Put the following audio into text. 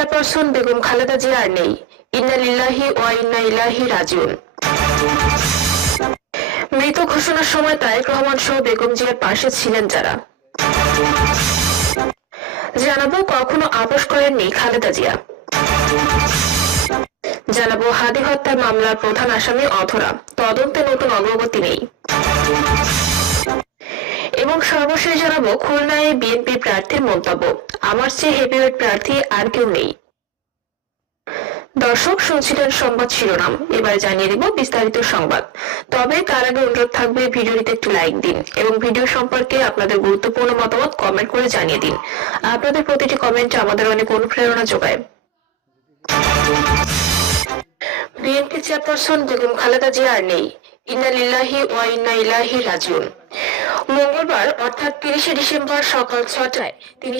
Chairperson Begum Khaleda Zia আর নেই। ইন্না লিল্লাহি ওয়া ইন্না ইলাইহি রাজিউন। মৃত ঘোষণার সময় তারেক রহমান সহ বেগম জিয়ার পাশে ছিলেন যারা। জানাবো কখনো আপোষ করেননি খালেদা জিয়া। জানাবো হাদি হত্যা মামলার প্রধান আসামি অধরা, তদন্তে নতুন অগ্রগতি নেই। এবং সর্বশেষ জানাবো খুলনায় বিএনপি প্রার্থীর মন্তব্য, আমার চেয়ে হেভিওয়েট প্রার্থী আর কেউ নেই। দর্শক শুনছিলেন সংবাদ শিরোনাম, এবার জানিয়ে দিব বিস্তারিত সংবাদ। তবে তার আগে অনুরোধ থাকবে ভিডিওটিতে একটু লাইক দিন এবং ভিডিও সম্পর্কে আপনাদের গুরুত্বপূর্ণ মতামত কমেন্ট করে জানিয়ে দিন। আপনাদের প্রতিটি কমেন্ট আমাদের অনেক অনুপ্রেরণা যোগায়। বিএনপি চেয়ারপারসন বেগম খালেদা জিয়া আর নেই। ইন্না লিল্লাহি ওয়া ইন্না ইলাইহি রাজিউন। মঙ্গলবার অর্থাৎ 30শে ডিসেম্বর সকাল 6টায় তিনি